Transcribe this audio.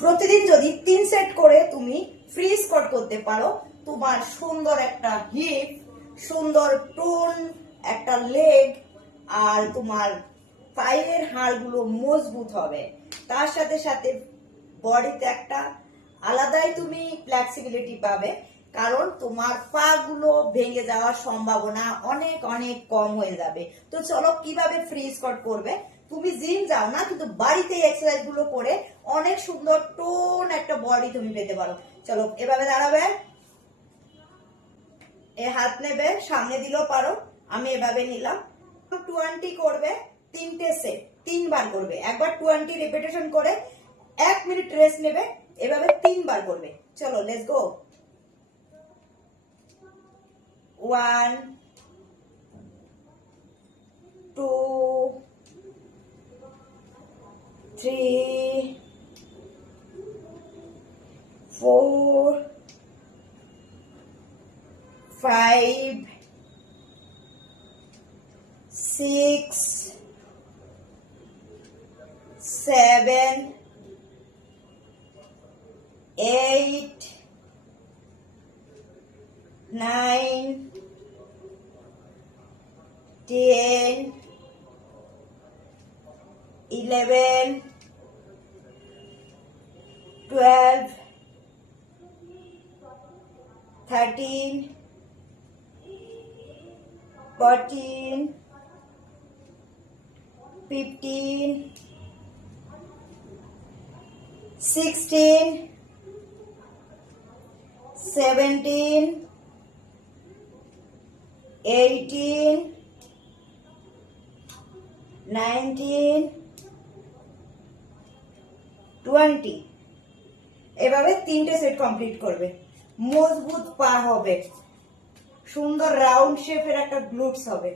প্রতিদিন যদি 3 সেট করে তুমি ফ্রি স্কোয়াট করতে পারো, তোমার সুন্দর একটা হিপ, সুন্দর টোন একটা লেগ, আর তোমার পায়ের হাড়গুলো মজবুত হবে। তার সাথে সাথে বডিতে একটা আলাদাই তুমি ফ্লেক্সিবিলিটি পাবে, কারণ তোমার পা গুলো ভেঙে যাওয়ার সম্ভাবনা অনেক অনেক কম হয়ে যাবে। তো চলো কিভাবে ফ্রি স্কোয়াট করবে। তুমি জিম যাও না, কিন্তু বাড়িতে এক্সারসাইজ গুলো করে অনেক সুন্দর টোন একটা বডি তুমি পেতে পারো। চলো এভাবে দাঁড়াবে, এ হাত নেবে, সামনে দিলেও পারো, আমি এভাবে নিলাম। 20 করবে, 3টে সেট, 3 বার করবে। একবার 20 রিপিটেশন করে 1 মিনিট রেস্ট নেবে, এভাবে 3 বার করবে। চলো লেটস গো। 1 2 3 4 5 6 7 8 9 10 11 12 13 14 15 16 17 18 19 20। এভাবে 3টে সেট কমপ্লিট করবে। মজবুত পা হবে, সুন্দর রাউন্ড শেপের একটা গ্লুটস হবে।